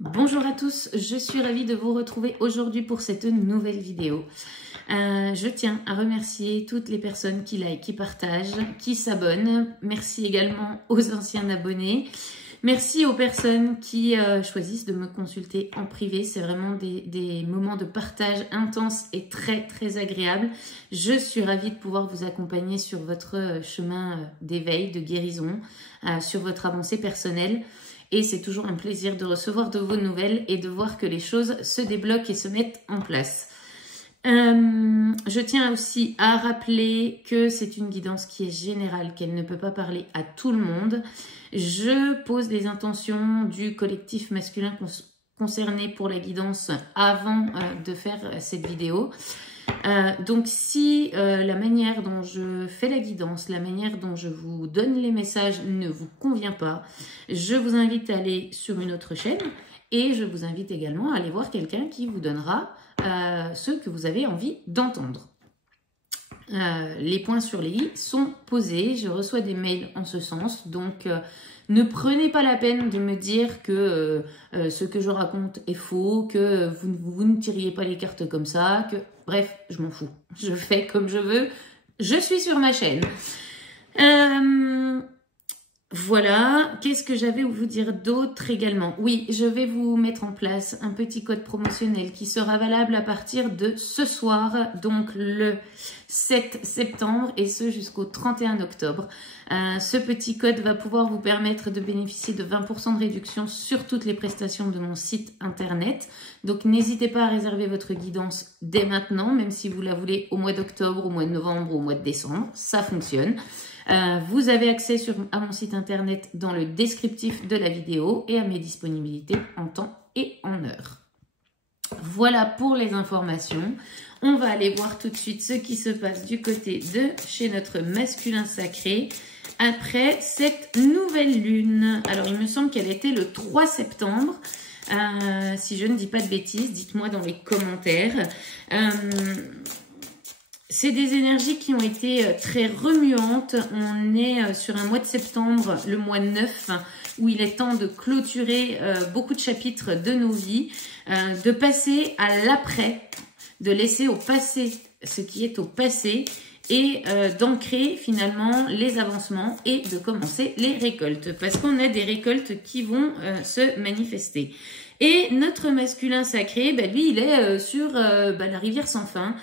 Bonjour à tous, je suis ravie de vous retrouver aujourd'hui pour cette nouvelle vidéo. Je tiens à remercier toutes les personnes qui like, qui partagent, qui s'abonnent. Merci également aux anciens abonnés. Merci aux personnes qui choisissent de me consulter en privé. C'est vraiment des moments de partage intenses et très agréables. Je suis ravie de pouvoir vous accompagner sur votre chemin d'éveil, de guérison, sur votre avancée personnelle. Et c'est toujours un plaisir de recevoir de vos nouvelles et de voir que les choses se débloquent et se mettent en place. Je tiens aussi à rappeler que c'est une guidance qui est générale, qu'elle ne peut pas parler à tout le monde. Je pose les intentions du collectif masculin concerné pour la guidance avant de faire cette vidéo. Donc si la manière dont je fais la guidance, la manière dont je vous donne les messages ne vous convient pas, je vous invite à aller sur une autre chaîne et je vous invite également à aller voir quelqu'un qui vous donnera ce que vous avez envie d'entendre. Les points sur les i sont posés, je reçois des mails en ce sens, donc ne prenez pas la peine de me dire que ce que je raconte est faux, que vous ne tiriez pas les cartes comme ça, que bref, je m'en fous. Je fais comme je veux, je suis sur ma chaîne. Voilà, qu'est-ce que j'avais à vous dire d'autre également? Oui, je vais vous mettre en place un petit code promotionnel qui sera valable à partir de ce soir, donc le 7 septembre et ce jusqu'au 31 octobre. Ce petit code va pouvoir vous permettre de bénéficier de 20% de réduction sur toutes les prestations de mon site internet. Donc n'hésitez pas à réserver votre guidance dès maintenant, même si vous la voulez au mois d'octobre, au mois de novembre ou au mois de décembre, ça fonctionne. Vous avez accès à mon site internet dans le descriptif de la vidéo et à mes disponibilités en temps et en heure. Voilà pour les informations. On va aller voir tout de suite ce qui se passe du côté de chez notre masculin sacré après cette nouvelle lune. Alors il me semble qu'elle était le 3 septembre. Si je ne dis pas de bêtises, dites-moi dans les commentaires. C'est des énergies qui ont été très remuantes. On est sur un mois de septembre, le mois 9, où il est temps de clôturer beaucoup de chapitres de nos vies, de passer à l'après, de laisser au passé ce qui est au passé et d'ancrer finalement les avancements et de commencer les récoltes. Parce qu'on a des récoltes qui vont se manifester. Et notre masculin sacré, lui, il est sur la rivière sans fin.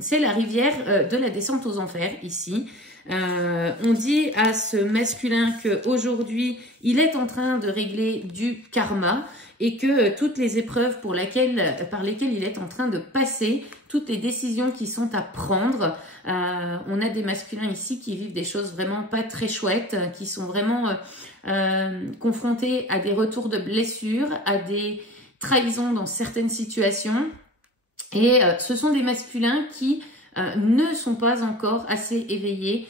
C'est la rivière de la descente aux enfers ici. On dit à ce masculin qu'aujourd'hui, il est en train de régler du karma et que toutes les épreuves par lesquelles il est en train de passer, toutes les décisions qui sont à prendre, on a des masculins ici qui vivent des choses vraiment pas très chouettes, qui sont vraiment confrontés à des retours de blessures, à des trahisons dans certaines situations. Et ce sont des masculins qui ne sont pas encore assez éveillés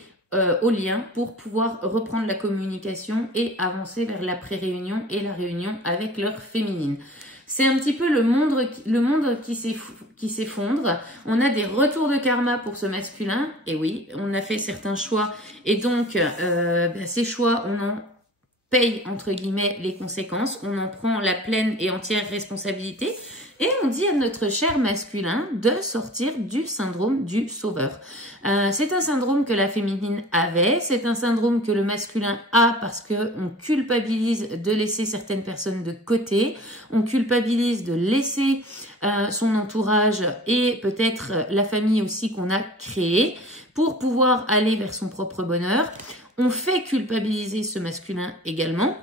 au lien pour pouvoir reprendre la communication et avancer vers l'après-réunion et la réunion avec leur féminine. C'est un petit peu le monde qui s'effondre. On a des retours de karma pour ce masculin. Et oui, on a fait certains choix. Et donc, ces choix, on en paye, entre guillemets, les conséquences. On en prend la pleine et entière responsabilité. Et on dit à notre cher masculin de sortir du syndrome du sauveur. C'est un syndrome que la féminine avait, c'est un syndrome que le masculin a parce qu'on culpabilise de laisser certaines personnes de côté, on culpabilise de laisser son entourage et peut-être la famille aussi qu'on a créée pour pouvoir aller vers son propre bonheur. On fait culpabiliser ce masculin également.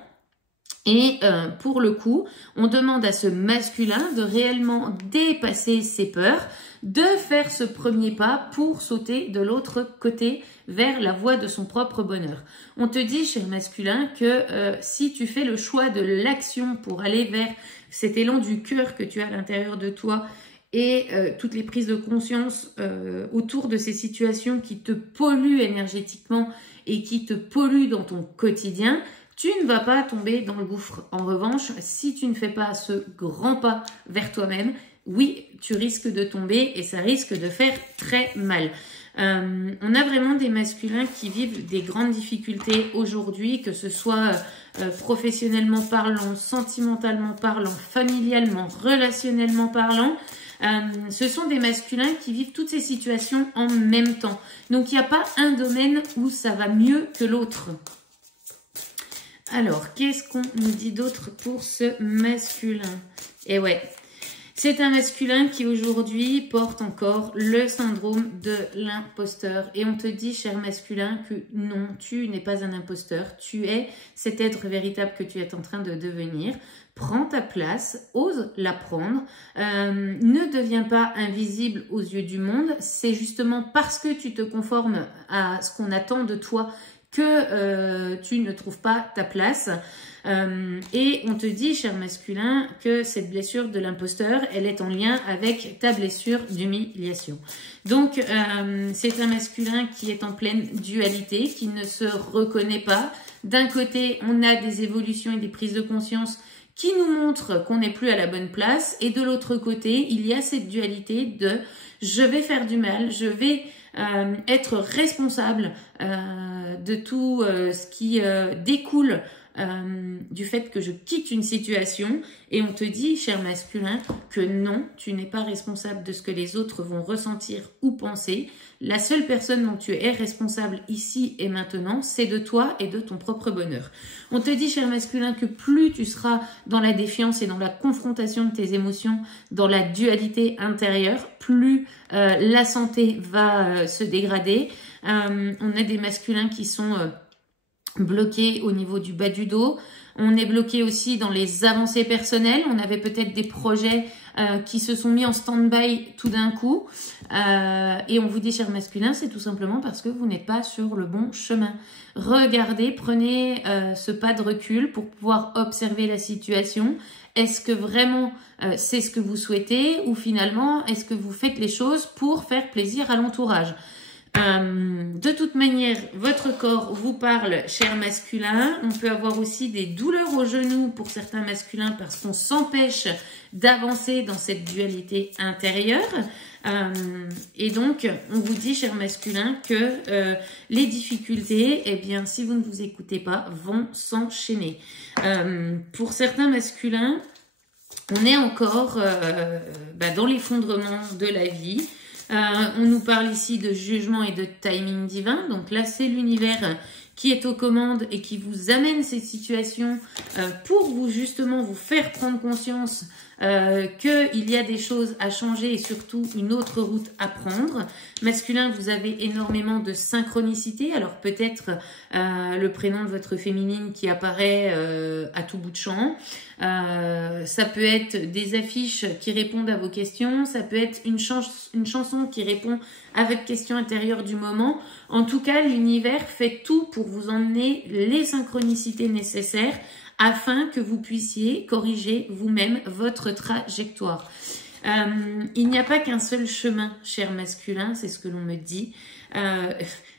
Et pour le coup, on demande à ce masculin de réellement dépasser ses peurs, de faire ce premier pas pour sauter de l'autre côté vers la voie de son propre bonheur. On te dit, cher masculin, que si tu fais le choix de l'action pour aller vers cet élan du cœur que tu as à l'intérieur de toi et toutes les prises de conscience autour de ces situations qui te polluent énergétiquement et qui te polluent dans ton quotidien, tu ne vas pas tomber dans le gouffre. En revanche, si tu ne fais pas ce grand pas vers toi-même, oui, tu risques de tomber et ça risque de faire très mal. On a vraiment des masculins qui vivent des grandes difficultés aujourd'hui, que ce soit professionnellement parlant, sentimentalement parlant, familialement, relationnellement parlant. Ce sont des masculins qui vivent toutes ces situations en même temps. Donc, il n'y a pas un domaine où ça va mieux que l'autre. Alors, qu'est-ce qu'on nous dit d'autre pour ce masculin? Et ouais, c'est un masculin qui aujourd'hui porte encore le syndrome de l'imposteur. Et on te dit, cher masculin, que non, tu n'es pas un imposteur. Tu es cet être véritable que tu es en train de devenir. Prends ta place, ose la prendre. Ne deviens pas invisible aux yeux du monde. C'est justement parce que tu te conformes à ce qu'on attend de toi que tu ne trouves pas ta place. Et on te dit, cher masculin, que cette blessure de l'imposteur, elle est en lien avec ta blessure d'humiliation. Donc, c'est un masculin qui est en pleine dualité, qui ne se reconnaît pas. D'un côté, on a des évolutions et des prises de conscience qui nous montrent qu'on n'est plus à la bonne place. Et de l'autre côté, il y a cette dualité de « je vais faire du mal, je vais être responsable de tout ce qui découle » du fait que je quitte une situation, et on te dit, cher masculin, que non, tu n'es pas responsable de ce que les autres vont ressentir ou penser. La seule personne dont tu es responsable ici et maintenant, c'est de toi et de ton propre bonheur. On te dit, cher masculin, que plus tu seras dans la défiance et dans la confrontation de tes émotions, dans la dualité intérieure, plus la santé va se dégrader. On a des masculins qui sont bloqué au niveau du bas du dos. On est bloqué aussi dans les avancées personnelles. On avait peut-être des projets qui se sont mis en stand-by tout d'un coup. Et on vous dit, cher masculin, c'est tout simplement parce que vous n'êtes pas sur le bon chemin. Regardez, prenez ce pas de recul pour pouvoir observer la situation. Est-ce que vraiment c'est ce que vous souhaitez, ou finalement est-ce que vous faites les choses pour faire plaisir à l'entourage? De toute manière, votre corps vous parle, cher masculin. On peut avoir aussi des douleurs aux genoux pour certains masculins parce qu'on s'empêche d'avancer dans cette dualité intérieure. Et donc, on vous dit, cher masculin, que les difficultés, eh bien, si vous ne vous écoutez pas, vont s'enchaîner. Pour certains masculins, on est encore dans l'effondrement de la vie. On nous parle ici de jugement et de timing divin. Donc là, c'est l'univers qui est aux commandes et qui vous amène ces situations pour vous justement vous faire prendre conscience qu'il y a des choses à changer et surtout une autre route à prendre. Masculin, vous avez énormément de synchronicité. Alors peut-être le prénom de votre féminine qui apparaît à tout bout de champ. Ça peut être des affiches qui répondent à vos questions. Ça peut être une chanson qui répond à votre question intérieure du moment. En tout cas, l'univers fait tout pour vous emmener les synchronicités nécessaires afin que vous puissiez corriger vous-même votre trajectoire. Il n'y a pas qu'un seul chemin, cher masculin, c'est ce que l'on me dit.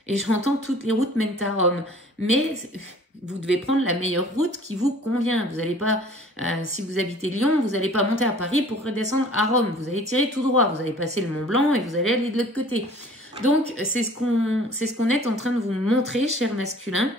Et j'entends toutes les routes mènent à Rome. Mais vous devez prendre la meilleure route qui vous convient. Vous n'allez pas, si vous habitez Lyon, vous n'allez pas monter à Paris pour redescendre à Rome. Vous allez tirer tout droit, vous allez passer le Mont Blanc et vous allez aller de l'autre côté. Donc, c'est ce qu'on est en train de vous montrer, cher masculin.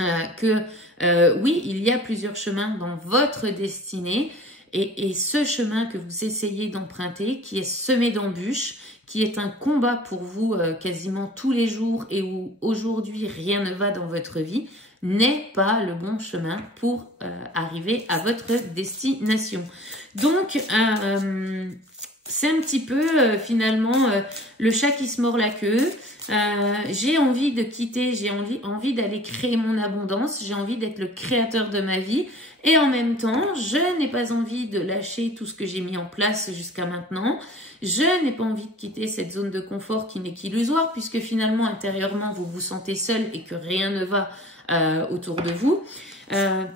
Oui, il y a plusieurs chemins dans votre destinée et ce chemin que vous essayez d'emprunter, qui est semé d'embûches, qui est un combat pour vous quasiment tous les jours et où aujourd'hui rien ne va dans votre vie, n'est pas le bon chemin pour arriver à votre destination. Donc, c'est un petit peu finalement le chat qui se mord la queue. J'ai envie de quitter, j'ai envie d'aller créer mon abondance, j'ai envie d'être le créateur de ma vie et en même temps, je n'ai pas envie de lâcher tout ce que j'ai mis en place jusqu'à maintenant. Je n'ai pas envie de quitter cette zone de confort qui n'est qu'illusoire puisque finalement, intérieurement, vous vous sentez seul et que rien ne va autour de vous.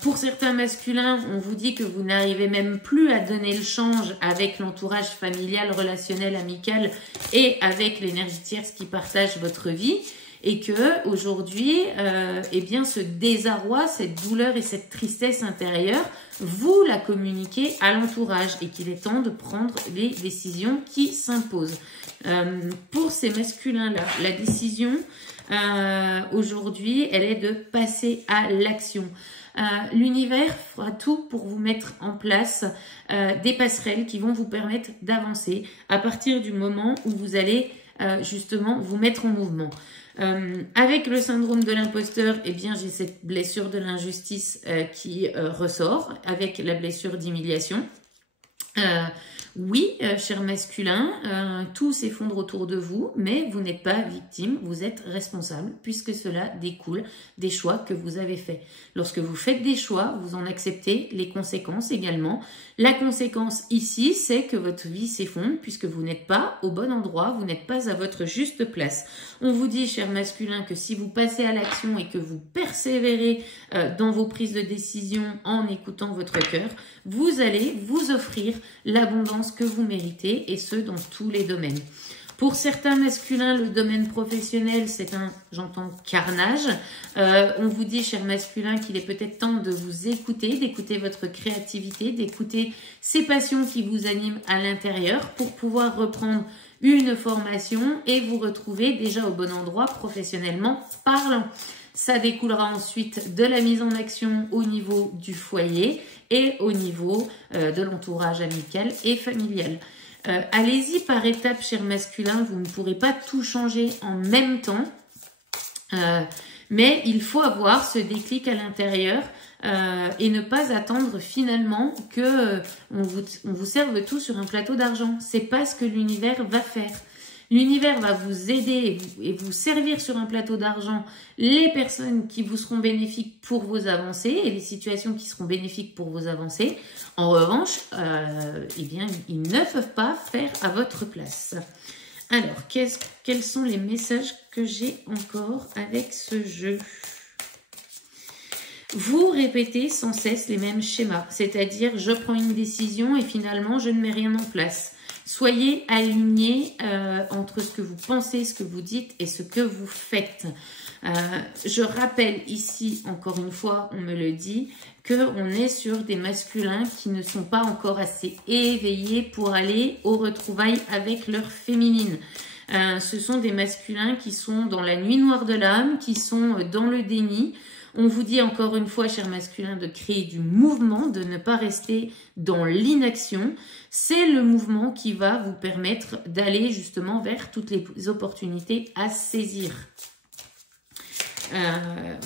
Pour certains masculins, on vous dit que vous n'arrivez même plus à donner le change avec l'entourage familial, relationnel, amical et avec l'énergie tierce qui partage votre vie. et que aujourd'hui, eh bien, ce désarroi, cette douleur et cette tristesse intérieure, vous la communiquez à l'entourage et qu'il est temps de prendre les décisions qui s'imposent. Pour ces masculins-là, la décision aujourd'hui, elle est de passer à l'action. L'univers fera tout pour vous mettre en place des passerelles qui vont vous permettre d'avancer à partir du moment où vous allez justement vous mettre en mouvement. Avec le syndrome de l'imposteur, eh bien j'ai cette blessure de l'injustice qui ressort avec la blessure d'humiliation. Oui, cher masculin, tout s'effondre autour de vous, mais vous n'êtes pas victime, vous êtes responsable, puisque cela découle des choix que vous avez faits. Lorsque vous faites des choix, vous en acceptez les conséquences également. La conséquence ici, c'est que votre vie s'effondre, puisque vous n'êtes pas au bon endroit, vous n'êtes pas à votre juste place. On vous dit, cher masculin, que si vous passez à l'action et que vous persévérez dans vos prises de décision en écoutant votre cœur, vous allez vous offrir l'abondance que vous méritez, et ce, dans tous les domaines. Pour certains masculins, le domaine professionnel, c'est un, j'entends, carnage. On vous dit, cher masculin, qu'il est peut-être temps de vous écouter, d'écouter votre créativité, d'écouter ces passions qui vous animent à l'intérieur pour pouvoir reprendre une formation et vous retrouver déjà au bon endroit professionnellement parlant. Ça découlera ensuite de la mise en action au niveau du foyer et au niveau de l'entourage amical et familial. Allez-y par étapes, cher masculin, vous ne pourrez pas tout changer en même temps, mais il faut avoir ce déclic à l'intérieur et ne pas attendre finalement que on vous serve tout sur un plateau d'argent. C'est pas ce que l'univers va faire. L'univers va vous aider et vous servir sur un plateau d'argent les personnes qui vous seront bénéfiques pour vos avancées et les situations qui seront bénéfiques pour vos avancées. En revanche, eh bien, ils ne peuvent pas faire à votre place. Alors, quels sont les messages que j'ai encore avec ce jeu ? Vous répétez sans cesse les mêmes schémas, c'est-à-dire je prends une décision et finalement je ne mets rien en place. Soyez alignés entre ce que vous pensez, ce que vous dites et ce que vous faites. Je rappelle ici, encore une fois, on me le dit, qu'on est sur des masculins qui ne sont pas encore assez éveillés pour aller aux retrouvailles avec leur féminine. Ce sont des masculins qui sont dans la nuit noire de l'âme, qui sont dans le déni. On vous dit encore une fois, chers masculins, de créer du mouvement, de ne pas rester dans l'inaction. C'est le mouvement qui va vous permettre d'aller justement vers toutes les opportunités à saisir.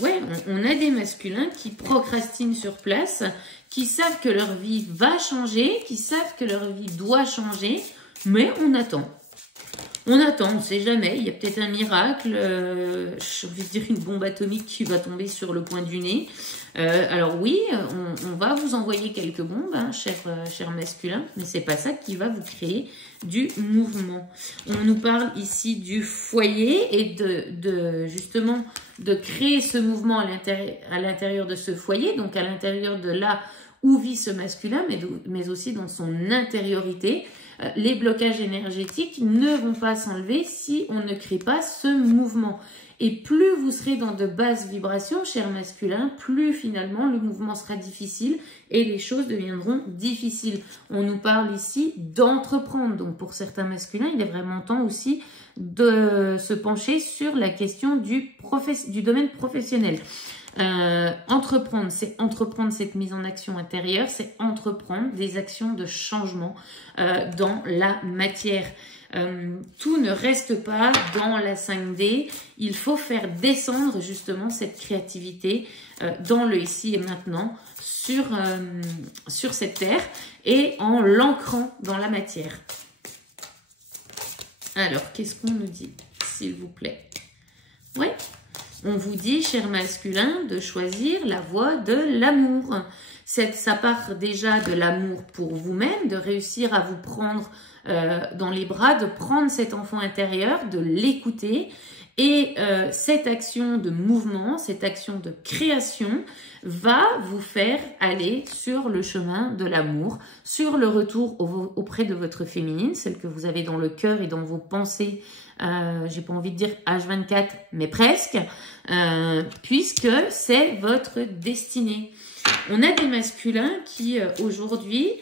Ouais, on a des masculins qui procrastinent sur place, qui savent que leur vie va changer, qui savent que leur vie doit changer, mais on attend. On attend, on ne sait jamais, il y a peut-être un miracle, j'ai envie de dire une bombe atomique qui va tomber sur le coin du nez. Alors oui, on va vous envoyer quelques bombes, hein, cher masculin, mais c'est pas ça qui va vous créer du mouvement. On nous parle ici du foyer et justement de créer ce mouvement à l'intérieur de ce foyer, donc à l'intérieur de là où vit ce masculin, mais aussi dans son intériorité. Les blocages énergétiques ne vont pas s'enlever si on ne crée pas ce mouvement. Et plus vous serez dans de basses vibrations, cher masculin, plus finalement le mouvement sera difficile et les choses deviendront difficiles. On nous parle ici d'entreprendre. Donc pour certains masculins, il est vraiment temps aussi de se pencher sur la question du domaine professionnel. Entreprendre, c'est entreprendre cette mise en action intérieure, c'est entreprendre des actions de changement dans la matière. Tout ne reste pas dans la 5D, il faut faire descendre justement cette créativité dans le ici et maintenant sur cette terre et en l'ancrant dans la matière. Alors, qu'est-ce qu'on nous dit, s'il vous plaît? Ouais. On vous dit, cher masculin, de choisir la voie de l'amour. Ça part déjà de l'amour pour vous-même, de réussir à vous prendre dans les bras, de prendre cet enfant intérieur, de l'écouter Et cette action de mouvement, cette action de création va vous faire aller sur le chemin de l'amour, sur le retour auprès de votre féminine, celle que vous avez dans le cœur et dans vos pensées, j'ai pas envie de dire H24, mais presque, puisque c'est votre destinée. On a des masculins qui, aujourd'hui,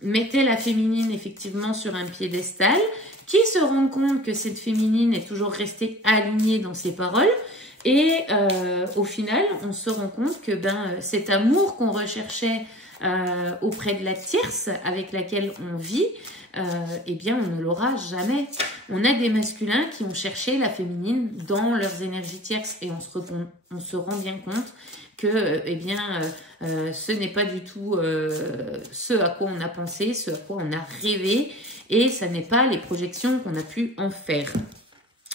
mettaient la féminine effectivement sur un piédestal, qui se rendent compte que cette féminine est toujours restée alignée dans ses paroles, et au final, on se rend compte que cet amour qu'on recherchait auprès de la tierce avec laquelle on vit, eh bien, on ne l'aura jamais. On a des masculins qui ont cherché la féminine dans leurs énergies tierces et on se rend bien compte que eh bien, ce n'est pas du tout ce à quoi on a pensé, ce à quoi on a rêvé, et ça n'est pas les projections qu'on a pu en faire.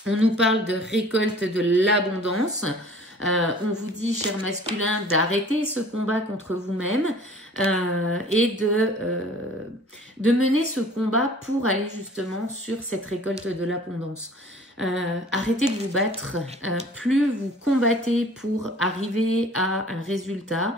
On nous parle de récolte de l'abondance. On vous dit, chers masculins, d'arrêter ce combat contre vous-même et de mener ce combat pour aller justement sur cette récolte de l'abondance. Arrêtez de vous battre. Plus vous combattez pour arriver à un résultat,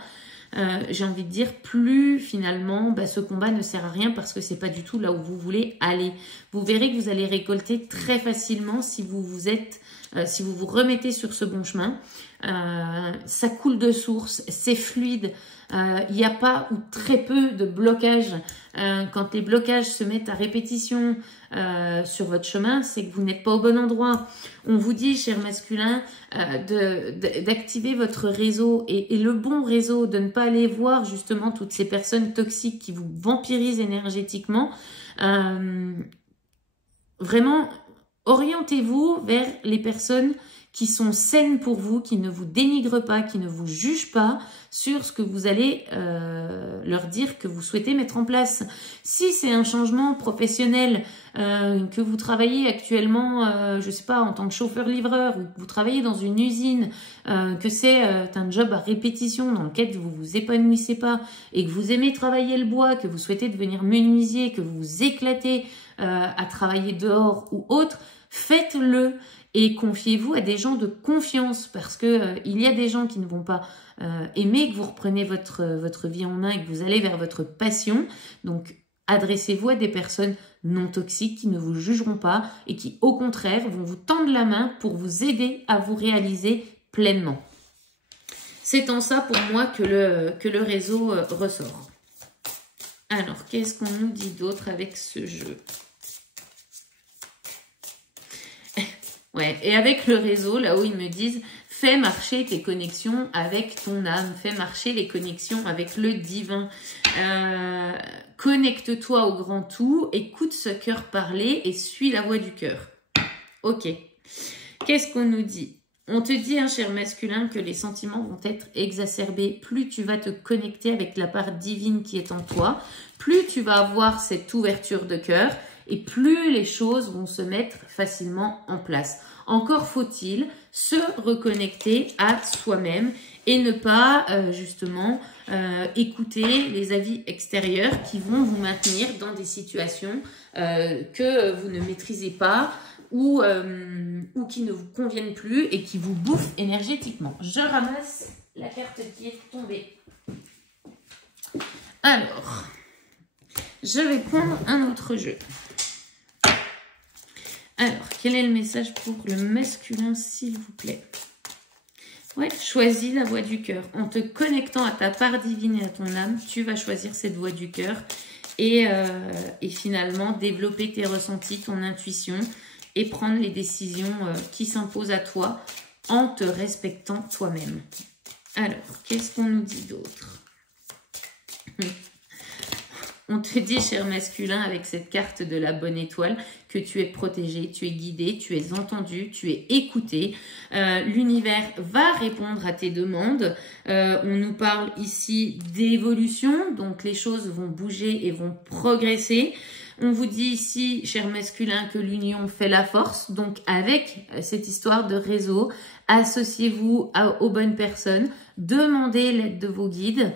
j'ai envie de dire, plus finalement ce combat ne sert à rien parce que c'est pas du tout là où vous voulez aller. Vous verrez que vous allez récolter très facilement si vous vous remettez sur ce bon chemin. Ça coule de source, c'est fluide, il n'y a pas ou très peu de blocages. Quand les blocages se mettent à répétition sur votre chemin, c'est que vous n'êtes pas au bon endroit. On vous dit, chers masculins, d'activer votre réseau et le bon réseau, de ne pas aller voir justement toutes ces personnes toxiques qui vous vampirisent énergétiquement. Vraiment, orientez-vous vers les personnes qui sont saines pour vous, qui ne vous dénigrent pas, qui ne vous jugent pas sur ce que vous allez leur dire que vous souhaitez mettre en place. Si c'est un changement professionnel, que vous travaillez actuellement, je sais pas, en tant que chauffeur-livreur, ou que vous travaillez dans une usine, que c'est un job à répétition dans lequel vous vous épanouissez pas, et que vous aimez travailler le bois, que vous souhaitez devenir menuisier, que vous vous éclatez à travailler dehors ou autre, faites-le. Et confiez-vous à des gens de confiance parce que il y a des gens qui ne vont pas aimer que vous repreniez votre vie en main et que vous allez vers votre passion. Donc, adressez-vous à des personnes non toxiques qui ne vous jugeront pas et qui, au contraire, vont vous tendre la main pour vous aider à vous réaliser pleinement. C'est en ça, pour moi, que le réseau ressort. Alors, qu'est-ce qu'on nous dit d'autre avec ce jeu ? Ouais, et avec le réseau, là où ils me disent, fais marcher tes connexions avec ton âme, fais marcher les connexions avec le divin. Connecte-toi au grand tout, écoute ce cœur parler et suis la voix du cœur. Ok. Qu'est-ce qu'on nous dit? On te dit, cher masculin, que les sentiments vont être exacerbés. Plus tu vas te connecter avec la part divine qui est en toi, plus tu vas avoir cette ouverture de cœur, et plus les choses vont se mettre facilement en place. Encore faut-il se reconnecter à soi-même et ne pas justement écouter les avis extérieurs qui vont vous maintenir dans des situations que vous ne maîtrisez pas ou qui ne vous conviennent plus et qui vous bouffent énergétiquement. Je ramasse la carte qui est tombée. Alors, je vais prendre un autre jeu. Alors, quel est le message pour le masculin, s'il vous plaît? Ouais, choisis la voie du cœur. En te connectant à ta part divine et à ton âme, tu vas choisir cette voie du cœur et finalement développer tes ressentis, ton intuition et prendre les décisions qui s'imposent à toi en te respectant toi-même. Alors, qu'est-ce qu'on nous dit d'autre? On te dit, cher masculin, avec cette carte de la bonne étoile, que tu es protégé, tu es guidé, tu es entendu, tu es écouté. L'univers va répondre à tes demandes. On nous parle ici d'évolution, donc les choses vont bouger et vont progresser. On vous dit ici, cher masculin, que l'union fait la force. Donc, avec cette histoire de réseau, associez-vous aux bonnes personnes. Demandez l'aide de vos guides.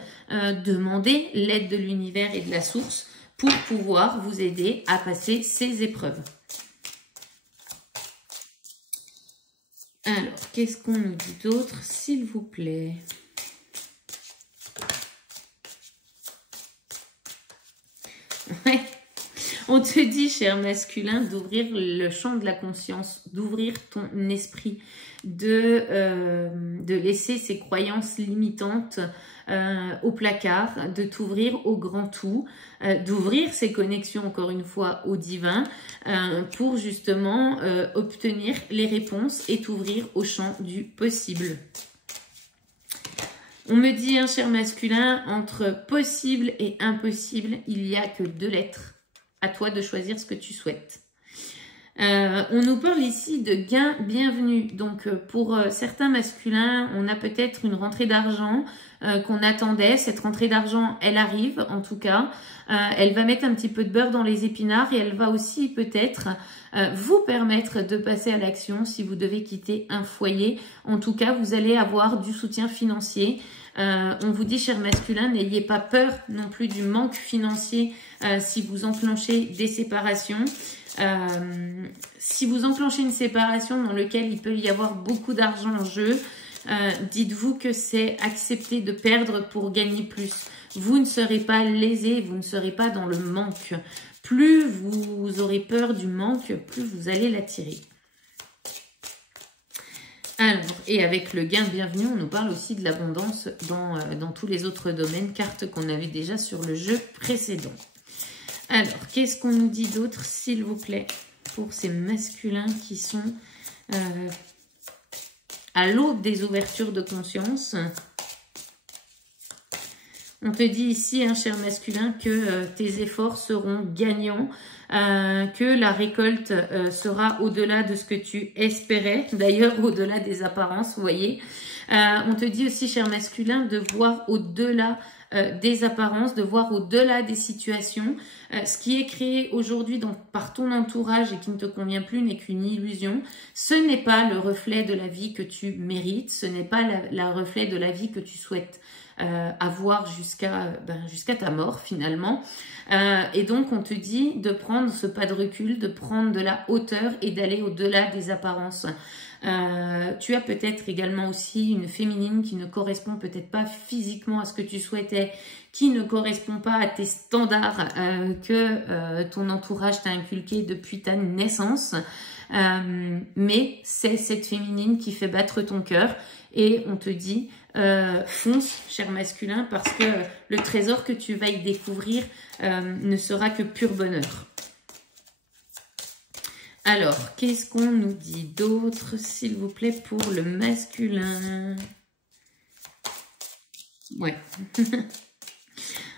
Demandez l'aide de l'univers et de la source pour pouvoir vous aider à passer ces épreuves. Alors, qu'est-ce qu'on nous dit d'autre, s'il vous plaît? Ouais. On te dit, cher masculin, d'ouvrir le champ de la conscience, d'ouvrir ton esprit, de laisser ces croyances limitantes au placard, de t'ouvrir au grand tout, d'ouvrir ces connexions, encore une fois, au divin, pour justement obtenir les réponses et t'ouvrir au champ du possible. On me dit, hein, cher masculin, entre possible et impossible, il n'y a que 2 lettres. À toi de choisir ce que tu souhaites. On nous parle ici de gain bienvenu. Donc, pour certains masculins, on a peut-être une rentrée d'argent qu'on attendait. Cette rentrée d'argent, elle arrive en tout cas. Elle va mettre un petit peu de beurre dans les épinards et elle va aussi peut-être vous permettre de passer à l'action si vous devez quitter un foyer. En tout cas, vous allez avoir du soutien financier. On vous dit, cher masculin, n'ayez pas peur non plus du manque financier si vous enclenchez des séparations. Si vous enclenchez une séparation dans laquelle il peut y avoir beaucoup d'argent en jeu, dites-vous que c'est accepter de perdre pour gagner plus. Vous ne serez pas lésé, vous ne serez pas dans le manque. Plus vous aurez peur du manque, plus vous allez l'attirer. Alors, et avec le gain bienvenu, on nous parle aussi de l'abondance dans tous les autres domaines, cartes qu'on avait déjà sur le jeu précédent. Alors, qu'est-ce qu'on nous dit d'autre, s'il vous plaît, pour ces masculins qui sont à l'aube des ouvertures de conscience? On te dit ici, hein, cher masculin, que tes efforts seront gagnants, que la récolte sera au-delà de ce que tu espérais, d'ailleurs au-delà des apparences, vous voyez. On te dit aussi, cher masculin, de voir au-delà des apparences, de voir au-delà des situations. Ce qui est créé aujourd'hui par ton entourage et qui ne te convient plus n'est qu'une illusion. Ce n'est pas le reflet de la vie que tu mérites, ce n'est pas le reflet de la vie que tu souhaites avoir jusqu'à ta mort finalement. Et donc on te dit de prendre ce pas de recul, de prendre de la hauteur et d'aller au-delà des apparences. Tu as peut-être également aussi une féminine qui ne correspond peut-être pas physiquement à ce que tu souhaitais, qui ne correspond pas à tes standards que ton entourage t'a inculqué depuis ta naissance. Mais c'est cette féminine qui fait battre ton cœur et on te dit fonce, cher masculin, parce que le trésor que tu vas y découvrir ne sera que pur bonheur. Alors, qu'est-ce qu'on nous dit d'autre, s'il vous plaît, pour le masculin? Ouais.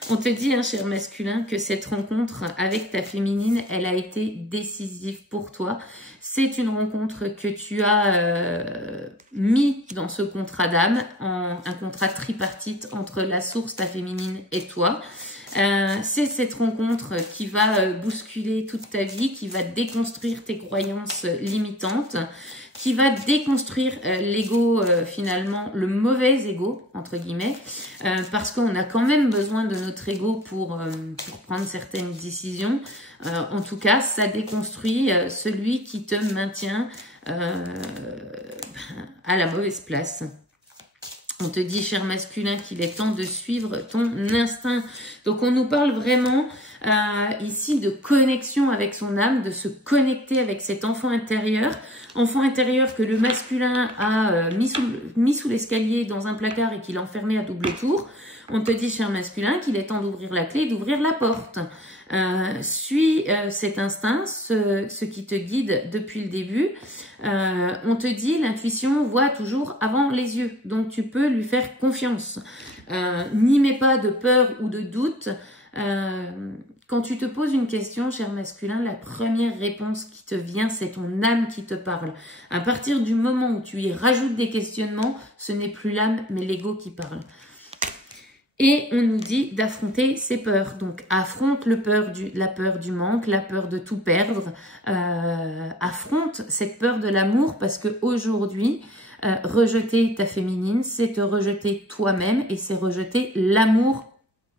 On te dit, hein, cher masculin, que cette rencontre avec ta féminine, elle a été décisive pour toi. C'est une rencontre que tu as mis dans ce contrat d'âme, un contrat tripartite entre la source, ta féminine et toi. C'est cette rencontre qui va bousculer toute ta vie, qui va déconstruire tes croyances limitantes, qui va déconstruire l'ego, finalement, le mauvais ego, entre guillemets, parce qu'on a quand même besoin de notre ego pour prendre certaines décisions. En tout cas, ça déconstruit celui qui te maintient à la mauvaise place. On te dit, cher masculin, qu'il est temps de suivre ton instinct. Donc, on nous parle vraiment ici de connexion avec son âme, de se connecter avec cet enfant intérieur que le masculin a mis sous l'escalier dans un placard et qu'il a enfermé à double tour. On te dit, cher masculin, qu'il est temps d'ouvrir la clé, d'ouvrir la porte. Suis cet instinct, ce qui te guide depuis le début. On te dit, l'intuition voit toujours avant les yeux, donc tu peux lui faire confiance. N'y mets pas de peur ou de doute. Quand tu te poses une question, cher masculin, la première réponse qui te vient, c'est ton âme qui te parle. À partir du moment où tu y rajoutes des questionnements, ce n'est plus l'âme, mais l'ego qui parle. Et on nous dit d'affronter ses peurs. Donc, affronte la peur du manque, la peur de tout perdre. Affronte cette peur de l'amour parce qu'aujourd'hui, rejeter ta féminine, c'est te rejeter toi-même et c'est rejeter l'amour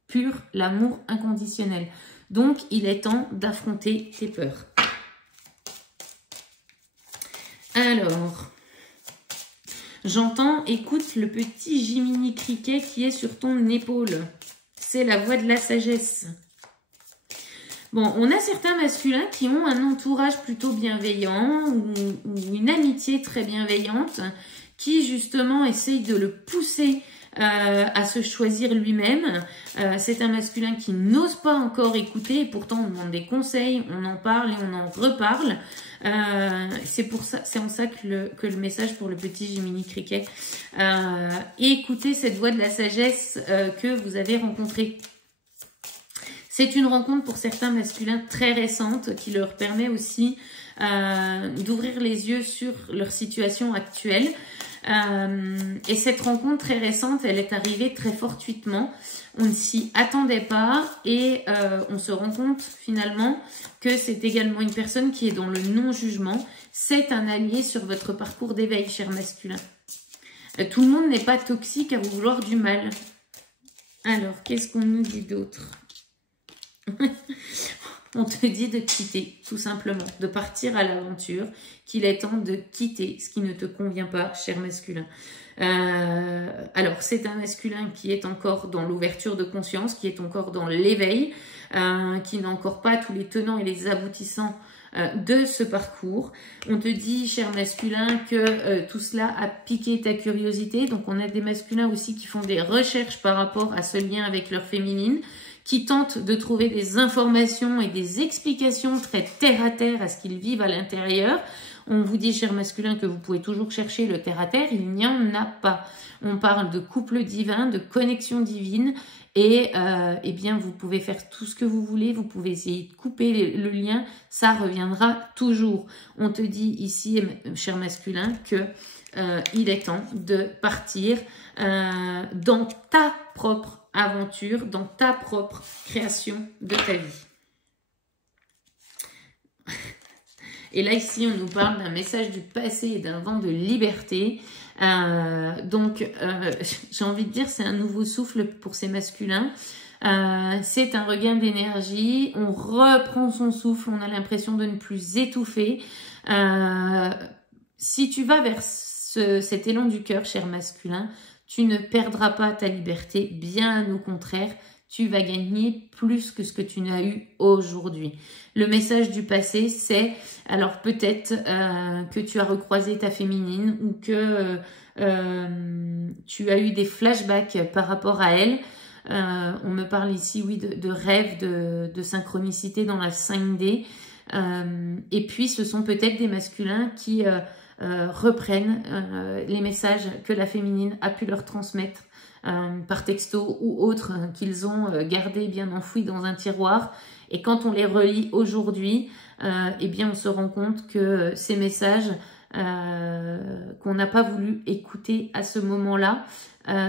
pur, l'amour inconditionnel. Donc, il est temps d'affronter tes peurs. Alors, J'entends, écoute le petit Jiminy Cricket qui est sur ton épaule. C'est la voix de la sagesse. Bon, on a certains masculins qui ont un entourage plutôt bienveillant ou une amitié très bienveillante qui justement essaye de le pousser à se choisir lui-même. C'est un masculin qui n'ose pas encore écouter et pourtant on demande des conseils, on en parle et on en reparle. C'est en ça que le message pour le petit Jiminy Cricket. Écoutez cette voix de la sagesse que vous avez rencontrée. C'est une rencontre pour certains masculins très récente qui leur permet aussi d'ouvrir les yeux sur leur situation actuelle. Et cette rencontre très récente, elle est arrivée très fortuitement. On ne s'y attendait pas et on se rend compte finalement que c'est également une personne qui est dans le non-jugement. C'est un allié sur votre parcours d'éveil, cher masculin. Tout le monde n'est pas toxique à vous vouloir du mal. Alors, qu'est-ce qu'on nous dit d'autre? On te dit de quitter, tout simplement, de partir à l'aventure, qu'il est temps de quitter ce qui ne te convient pas, cher masculin. Alors, c'est un masculin qui est encore dans l'ouverture de conscience, qui est encore dans l'éveil, qui n'a encore pas tous les tenants et les aboutissants de ce parcours. On te dit, cher masculin, que tout cela a piqué ta curiosité. Donc, on a des masculins aussi qui font des recherches par rapport à ce lien avec leur féminine, qui tentent de trouver des informations et des explications très terre-à-terre à ce qu'ils vivent à l'intérieur. On vous dit, cher masculin, que vous pouvez toujours chercher le terre-à-terre, il n'y en a pas. On parle de couple divin, de connexion divine, et eh bien, vous pouvez faire tout ce que vous voulez, vous pouvez essayer de couper le lien, ça reviendra toujours. On te dit ici, cher masculin, que il est temps de partir dans ta propre aventure, dans ta propre création de ta vie. Et là, ici, on nous parle d'un message du passé et d'un vent de liberté. Donc, j'ai envie de dire, c'est un nouveau souffle pour ces masculins. C'est un regain d'énergie. On reprend son souffle. On a l'impression de ne plus étouffer. Si tu vas vers cet élan du cœur, cher masculin, tu ne perdras pas ta liberté, bien au contraire, tu vas gagner plus que ce que tu n'as eu aujourd'hui. Le message du passé, c'est, alors peut-être que tu as recroisé ta féminine ou que tu as eu des flashbacks par rapport à elle. On me parle ici, oui, de rêves, de synchronicité dans la 5D. Et puis, ce sont peut-être des masculins qui reprennent les messages que la féminine a pu leur transmettre par texto ou autre, qu'ils ont gardés bien enfouis dans un tiroir. Et quand on les relit aujourd'hui, eh bien on se rend compte que ces messages qu'on n'a pas voulu écouter à ce moment-là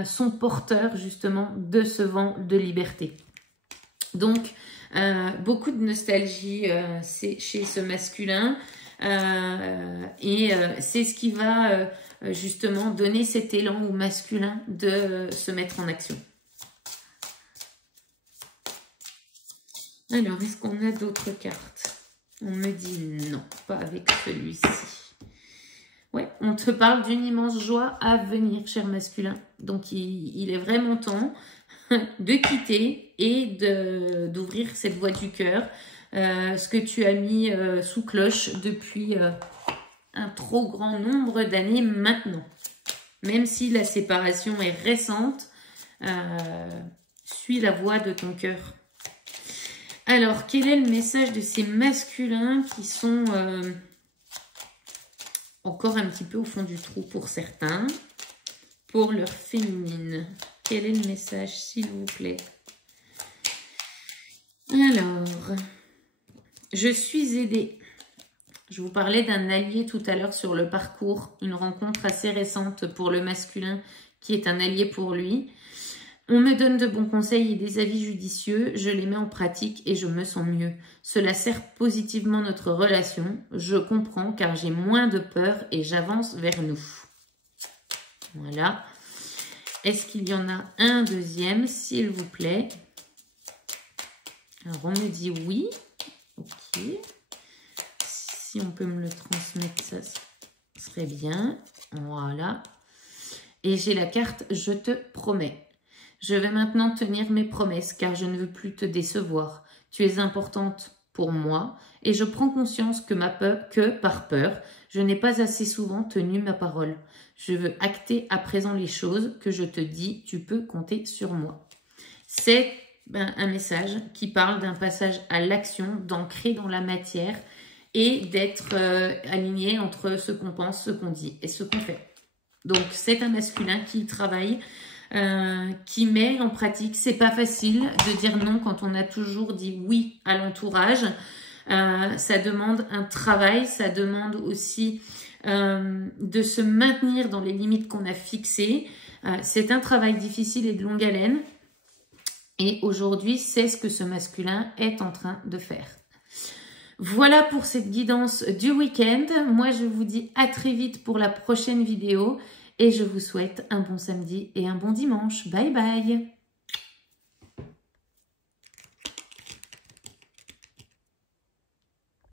sont porteurs justement de ce vent de liberté. Donc, beaucoup de nostalgie chez ce masculin. C'est ce qui va justement donner cet élan au masculin de se mettre en action. Alors, est-ce qu'on a d'autres cartes? On me dit non, pas avec celui-ci. Ouais, on te parle d'une immense joie à venir, cher masculin. Donc, il est vraiment temps de quitter et d'ouvrir cette voie du cœur. Ce que tu as mis sous cloche depuis un trop grand nombre d'années maintenant. Même si la séparation est récente, suis la voie de ton cœur. Alors, quel est le message de ces masculins qui sont encore un petit peu au fond du trou pour certains, pour leur féminine? Quel est le message, s'il vous plaît? Alors, je suis aidée. Je vous parlais d'un allié tout à l'heure sur le parcours, une rencontre assez récente pour le masculin qui est un allié pour lui. On me donne de bons conseils et des avis judicieux, je les mets en pratique et je me sens mieux. Cela sert positivement notre relation, je comprends car j'ai moins de peur et j'avance vers nous. Voilà. Est-ce qu'il y en a un deuxième, s'il vous plaît? Alors on me dit oui. Ok. Si on peut me le transmettre, ça serait bien. Voilà. Et j'ai la carte « Je te promets ». Je vais maintenant tenir mes promesses car je ne veux plus te décevoir. Tu es importante pour moi et je prends conscience que par peur, je n'ai pas assez souvent tenu ma parole. Je veux acter à présent les choses que je te dis, tu peux compter sur moi. C'est un message qui parle d'un passage à l'action, d'ancrer dans la matière et d'être aligné entre ce qu'on pense, ce qu'on dit et ce qu'on fait. Donc c'est un masculin qui travaille, qui met en pratique. C'est pas facile de dire non quand on a toujours dit oui à l'entourage. Ça demande un travail, ça demande aussi de se maintenir dans les limites qu'on a fixées. C'est un travail difficile et de longue haleine. Et aujourd'hui, c'est ce que ce masculin est en train de faire. Voilà pour cette guidance du week-end. Moi, je vous dis à très vite pour la prochaine vidéo. Et je vous souhaite un bon samedi et un bon dimanche. Bye bye!